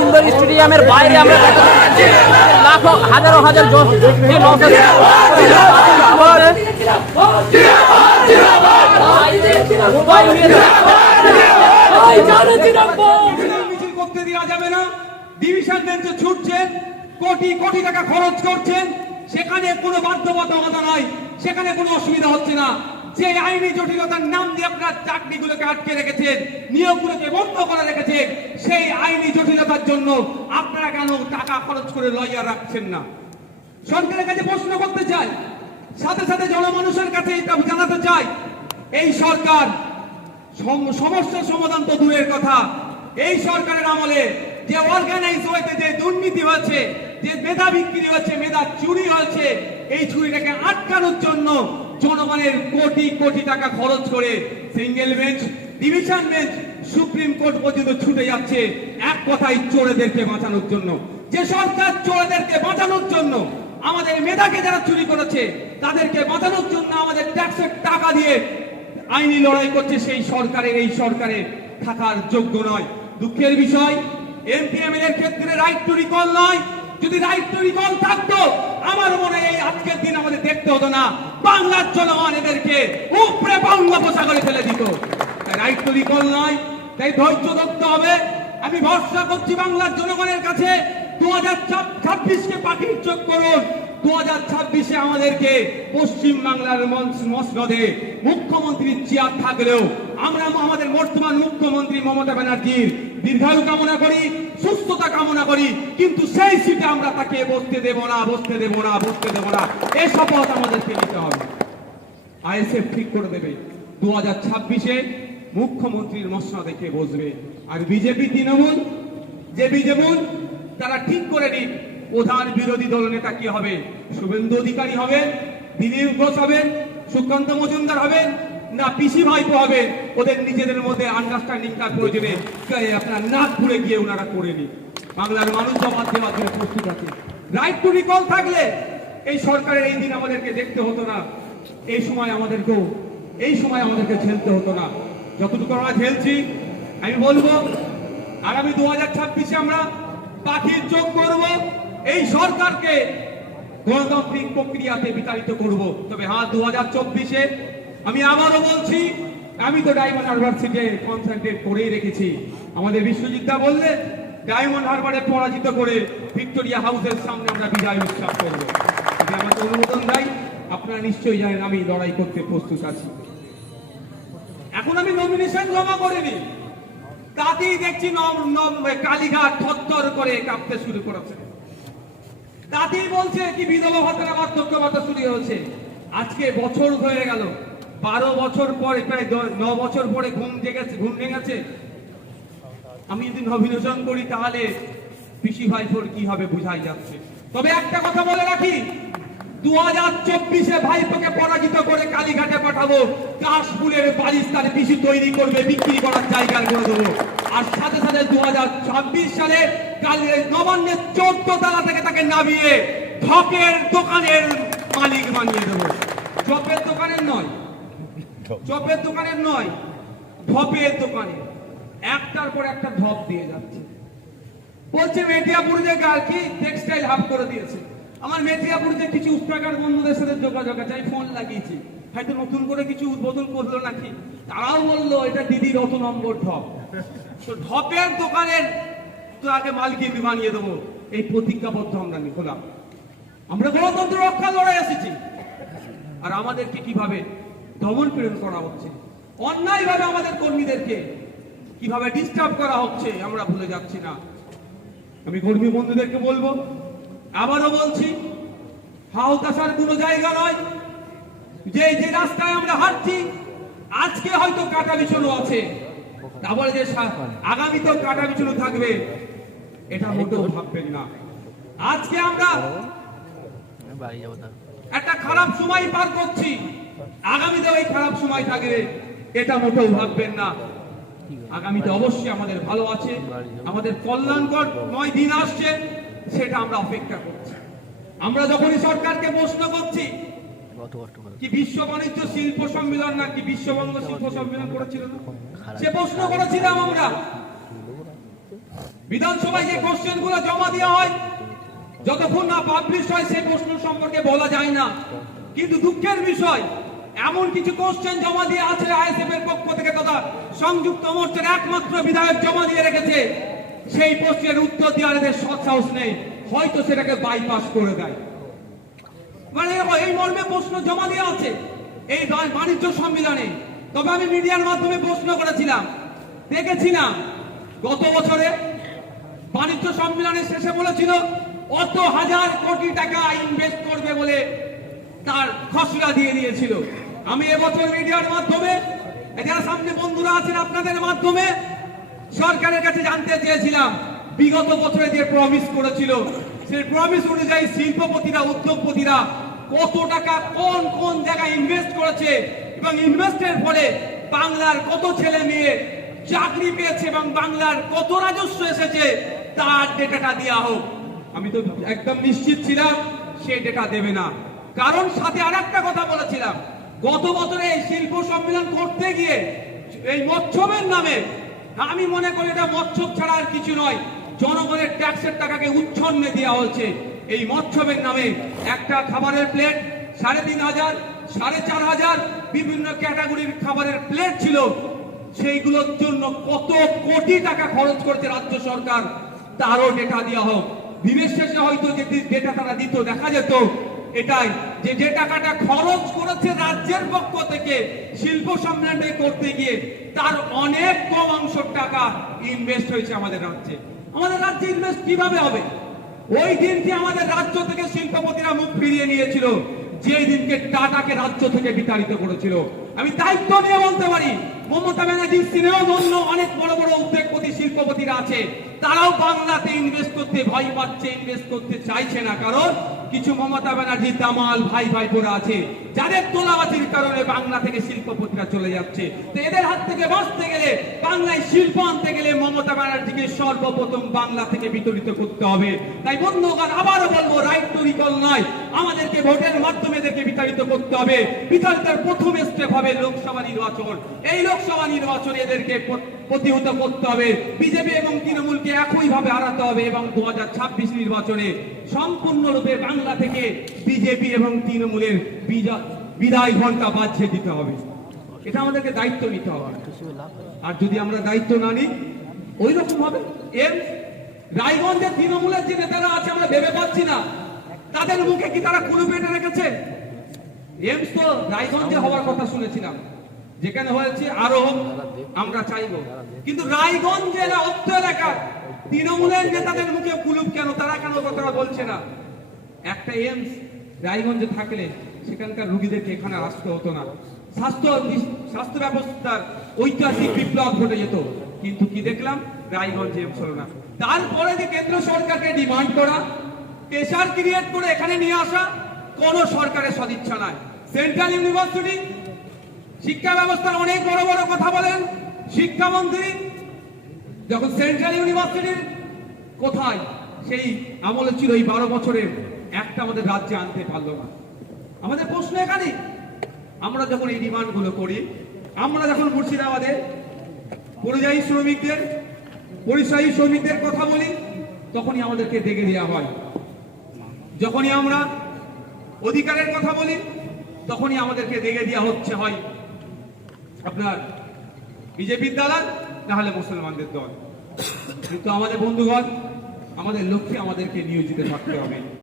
ইন্দোর স্টেডিয়ামের বাইরে আমরা লাখো, হাজারো, হাজার করতে দেওয়া যাবে না। ডিভিশন কোটি কোটি টাকা খরচ সেখানে কোনো বাধ্যবাধকতা নয় সেখানে কোনো অসুবিধা হচ্ছে না। যে আইনি জটিলতার নাম দিয়ে আপনার চাকরিগুলোকে আটকে রেখেছেন, নিয়োগগুলোকে বন্ধ করে রেখেছেন, সেই আইনি জটিলতার জন্য আপনারা কেন টাকা খরচ করে লয়ার রাখছেন না? সরকারের কাছে প্রশ্ন করতে চাই, সাথে সাথে জনমানুষের কাছে জানাতে চাই, এই সরকার সম- সমস্যার সমাধান তো দূরের কথা, এই সরকারের আমলে যে অর্গানাইজ হয়েছে, যে দুর্নীতি হয়েছে, যে মেধা বিক্রি হয়েছে, মেধা চুরি হয়েছে, এই চুরিটাকে আটকানোর জন্য জনগণের কোটি কোটি টাকা খরচ করে single bench division bench supreme court পর্যন্ত ছুটে যাচ্ছে এক কথাই চোরেদেরকে বাঁচানোর জন্য। যে সরকার চোরেদেরকে বাঁচানোর জন্য আমাদের মেধাকে যারা চুরি করেছে, তাদেরকে বাঁচানোর জন্য আমাদের ট্যাক্সের টাকা দিয়ে আইনি লড়াই করছে, সেই সরকারের, এই সরকারে থাকার যোগ্য নয়। দুঃখের বিষয় এমপিএম এর ক্ষেত্রে রাইট টু রিকল নয়। যদি রাইট টু থাকতো। আমার মনে এই আজকের দিন আমাদের দেখতে হতো না। বাংলার জনগণ এদেরকে উপরে বঙ্গোপসাগরে ফেলে দিত। রাইট টু নয়, তাই ধৈর্য ধরতে হবে। আমি ভরসা করছি বাংলার জনগণের কাছে। দু হাজার ছাব্বিশকে পাখির চোখ করুন দু হাজার ছাব্বিশে আমাদেরকে পশ্চিম বাংলার মসনদে মুখ্যমন্ত্রীর চেয়ার থাকলেও আমরা আমাদের বর্তমান মুখ্যমন্ত্রী মমতা ব্যানার্জির দীর্ঘায়ু কামনা করি, সুস্থতা কামনা করি, কিন্তু সেই সিটে আমরা তাকে বসতে দেব না, বসতে দেব না, বসতে দেব না। এই শপথ আমাদেরকে নিতে হবে। আইএসএফ ঠিক করে দেবে। দু হাজার ছাব্বিশে মুখ্যমন্ত্রীর মশলা দেখে বসবে। আর বিজেপি তৃণমূল, যে বিজেমূল তারা ঠিক করে নিন প্রধান বিরোধী দল নেতা কি হবে? শুভেন্দু অধিকারী হবে, দিলীপ ঘোষ হবে, সুকান্ত মজুমদার হবে না পিসি ভাইপো হবে। ওদের নিজেদের মধ্যে আন্ডারস্ট্যান্ডিং তার প্রয়োজনে আপনার নাক ঘুরে গিয়ে ওনারা করে নিন। বাংলার মানুষ জবাব দেওয়ার জন্য প্রস্তুত আছে। রাইট টু রিকল থাকলে এই সরকারের এই দিন আমাদেরকে দেখতে হতো না। এই সময় আমাদেরকেও, এই সময় আমাদেরকে ঝেলতে হতো না। যতটুকু আমরা ঝেলছি আমি বলব, আগামী দু হাজার ছাব্বিশে আমরা পাখির চোখ করব, এই সরকারকে গণতান্ত্রিক প্রক্রিয়াতে বিতাড়িত করব। তবে হ্যাঁ দু হাজার চব্বিশে আমি আবারও বলছি, আমি তো ডায়মন্ড হারবার কনসেন্ট্রেট করেই রেখেছি। আমাদের বিশ্বজিৎদা বললে ডায়মন্ড হারবারে পরাজিত করে ভিক্টোরিয়া হাউসের সামনে আমরা বিজয় উৎসব করব। আমাকে অনুমোদন দেয়। আপনারা নিশ্চয়ই জানেন, আমি লড়াই করতে প্রস্তুত আছি। এখন আমি নমিনেশন জমা করিনি। তাতেই দেখছি কালীঘাট থরথর করে কাঁপতে শুরু করেছে। তাতেই বলছে কি বিধবা ভাতার বার্ধক্য ভাতা শুরু হয়েছে। আজকে বছর হয়ে গেল। বারো বছর পরে, প্রায় ন বছর পরে ঘুম জেগেছে, ঘুম ভেঙেছে। আমি যদি নমিনেশন করি, তাহলে পিসি ভাইফোর কি হবে বোঝাই যাচ্ছে। তবে একটা কথা বলে রাখি দু হাজার চব্বিশে ভাইপোকে পরাজিত করে কালীঘাটে পাঠাবো, কাশফুলের বালিশ তার পিসি তৈরি করবে, বিক্রি করার জায়গা করে দেবো। আর সাথে সাথে দু হাজার ছাব্বিশ সালে কালী নবান্নের চোদ্দ তালা থেকে তাকে নামিয়ে ঢপের দোকানের মালিক বানিয়ে দেবো। চপের দোকানের নয় চপের দোকানের নয় ঢপের দোকানে। একটার পর একটা ঢপ দিয়ে যাচ্ছে। বলছে মেটিয়াপুর যে কি? টেক্সটাইল হাব করে দিয়েছে। আমার মেটিয়াপুর যে কিছু উত্তরাকার বন্ধুদের সাথে যোগাযোগ আছে, আমি ফোন লাগিয়েছি। হয়তো নতুন করে কিছু উদ্বোধন করল নাকি? তারাও বলল, এটা দিদির অত নম্বর ঢপ তো ঢপের দোকানের তো আগে মালকিন বানিয়ে দেবো? এই প্রতিজ্ঞাবদ্ধ আমরা নিখোলাম আমরা গণতন্ত্র রক্ষা লড়াই এসেছি। আর আমাদেরকে কীভাবে দমন পীড়ন করা হচ্ছে। অন্যায়ভাবে আমাদের কর্মীদেরকে কীভাবে ডিস্টার্ব করা হচ্ছে আমরা ভুলে যাচ্ছি না। আমি কর্মী বন্ধুদেরকে বলব আবারও বলছি হাওতাসার কোনো জায়গা নয়। যে যে রাস্তায় আমরা হাঁটছি আজকে হয়তো কাটা বিছানো আছে। তারপরে যে আগামীতেও কাটা বিছানো থাকবে এটা মোটেও ভাববেন না। আজকে আমরা তার একটা খারাপ সময় পার করছি। আগামীতে ওই খারাপ সময় থাকবে এটা মোটেও ভাববেন না। আগামীতে অবশ্যই আমাদের ভালো আছে, আমাদের কল্যাণকর নয় দিন আসছে, সেটা আমরা অপেক্ষা করছি। আমরা যখনই সরকারকে প্রশ্ন করছি, কি বিশ্ব বাণিজ্য শিল্প সম্মেলন না কি বিশ্ববঙ্গ শিল্প সম্মেলন করেছিল সে প্রশ্ন করেছিলাম আমরা। বিধানসভায় যে কোশ্চেনগুলো জমা দেওয়া হয়, যতক্ষণ না পাবলিশ হয় সেই প্রশ্ন সম্পর্কে বলা যায় না। কিন্তু দুঃখের বিষয় এমন কিছু কোশ্চেন জমা দিয়ে আছে, আইএসএফ এর পক্ষ থেকে তথা সংযুক্ত মোর্চার একমাত্র বিধায়ক জমা দিয়ে রেখেছে। সেই প্রশ্নের উত্তর দেওয়ার এদের সৎসাহস নেই। হয়তো সেটাকে বাইপাস করে দেয়। মানে এই মর্মে প্রশ্ন জমা দেওয়া আছে। এই বাণিজ্য সম্মেলনে। তবে আমি মিডিয়ার মাধ্যমে প্রশ্ন করেছিলাম। দেখেছিলাম। গত বছরে বাণিজ্য সম্মেলনের শেষে বলেছিল, অত হাজার কোটি টাকা ইনভেস্ট করবে বলে তার খসড়া দিয়ে দিয়েছিল। আমি এবছর মিডিয়ার মাধ্যমে যারা সামনে বন্ধুরা আছেন আপনাদের মাধ্যমে, সরকারের কাছে জানতে চেয়েছিলাম, বিগত বছরে যে প্রমিস করেছিল, সেই প্রমিস অনুযায়ী শিল্পপতিরা, উদ্যোগপতিরা কত টাকা কোন কোন জায়গায় ইনভেস্ট করেছে এবং ইনভেস্টের ফলে বাংলার কত ছেলে মেয়ে চাকরি পেয়েছে এবং বাংলার কত রাজস্ব এসেছে, তার ডেটাটা দেওয়া হোক। আমি তো একদম নিশ্চিত ছিলাম, সে ডেটা দেবে না। কারণ সাথে আর একটা কথা বলেছিলাম গত বছরে এই শিল্প সম্মেলন করতে গিয়ে এই মৎস্যমের নামে, আমি মনে করি এটা মৎস্য ছাড়া আর কিছু নয়, জনগণের ট্যাক্সের টাকাকে উচ্ছন্নে দেওয়া হচ্ছে। এই মৎস্যমের নামে একটা খাবারের প্লেট, সাড়ে তিন হাজার, সাড়ে চার হাজার, বিভিন্ন ক্যাটাগরির খাবারের প্লেট ছিল। সেইগুলোর জন্য কত কোটি টাকা খরচ করছে রাজ্য সরকার, তারও ডেটা দেওয়া হোক। দিনের শেষে হয়তো যে ডেটা তারা দিত, দেখা যেত। এটাই যে যে টাকাটা খরচ করেছে রাজ্যের পক্ষ থেকে শিল্প সম্মেলনটা করতে গিয়ে তার অনেক কম অংশ টাকা ইনভেস্ট হয়েছে আমাদের রাজ্যে। আমাদের রাজ্যে ইনভেস্ট কীভাবে হবে? ওই দিনটি আমাদের রাজ্য থেকে শিল্পপতিরা মুখ ফিরিয়ে নিয়েছিল যে দিনকে টাটাকে রাজ্য থেকে বিতাড়িত করেছিল। আমি দায়িত্ব নিয়ে বলতে পারি, মমতা ব্যানার্জির সিনেও অন্য অনেক বড় বড় উদ্যোগপতি, শিল্পপতিরা আছে। তারাও বাংলাতে ইনভেস্ট করতে ভয় পাচ্ছে ইনভেস্ট করতে চাইছে না। কারণ কিছু মমতা ব্যানার্জির দামাল ভাই ভাই ভাইপোরা আছে, যাদের তোলাবাজির কারণে বাংলা থেকে শিল্পপতিরা চলে যাচ্ছে। তো এদের হাত থেকে বাঁচতে গেলে বাংলায় শিল্প আনতে গেলে মমতা ব্যানার্জিকে সর্বপ্রথম বাংলা থেকে বিতরিত করতে হবে। তাই বন্ধুগণ, আবারও বলব রাইট টু রিকল নয়, আমাদেরকে ভোটের মাধ্যমে এদেরকে বিতাড়িত করতে হবে। বিতাড়িতের প্রথম স্টেপ হবে লোকসভা নির্বাচন। এই লোকসভা নির্বাচনে এদেরকে প্রতিহত করতে হবে। বিজেপি এবং তৃণমূলকে একইভাবে হারাতে হবে এবং দু নির্বাচনে সম্পূর্ণরূপে বাংলা থেকে বিজেপি এবং তৃণমূলের বিদায় ঘণ্টা বাজিয়ে দিতে হবে। এটা আমাদেরকে দায়িত্ব নিতে হবে। আর যদি আমরা দায়িত্ব না নিই ওই রকম হবে। এর রায়গঞ্জের তৃণমূলের যে নেতারা আছে, আমরা ভেবে পাচ্ছি না। তাদের মুখে কি তারা কুলু পেটে রেখেছে? এমস তো রায়গঞ্জে হওয়ার কথা শুনেছিলাম। যেখানে হয়েছে আরও আমরা চাইব। কিন্তু রায়গঞ্জ জেলা অর্থ এলাকা তৃণমূলের নেতাদের মুখে কুলুপ কেন? তারা কেন কথা বলছে না? একটা এমস রায়গঞ্জে থাকলে সেখানকার রুগীদেরকে এখানে আসতে হতো না। স্বাস্থ্য স্বাস্থ্য ব্যবস্থার ঐতিহাসিক বিপ্লব ঘটে যেত। কিন্তু কি দেখলাম? রায়গঞ্জে এমস হলো না। তারপরে যে কেন্দ্র সরকারকে ডিমান্ড করা প্রেশার ক্রিয়েট করে এখানে নিয়ে আসা, কোন সরকারের সদিচ্ছা নাই। সেন্ট্রাল ইউনিভার্সিটি শিক্ষা ব্যবস্থার অনেক বড় বড় কথা বলেন। শিক্ষামন্ত্রী যখন সেন্ট্রাল ইউনিভার্সিটির কোথায়, সেই আমলে ছিল এই বারো বছরের, একটা আমাদের রাজ্যে আনতে পারল না। আমাদের প্রশ্ন এখানে, আমরা যখন এই ডিমান্ডগুলো করি, আমরা যখন মুর্শিদাবাদে পরিযায়ী শ্রমিকদের পরিযায়ী শ্রমিকদের কথা বলি, তখনই আমাদেরকে ডেকে দেওয়া হয়। যখনই আমরা অধিকারের কথা বলি, তখনই আমাদেরকে ডেকে দেওয়া হচ্ছে হয়। আপনার বিজেপির দালাল না হলে মুসলমানদের দল। কিন্তু আমাদের বন্ধুগণ, আমাদের লক্ষ্যে আমাদেরকে নিয়োজিত থাকতে হবে।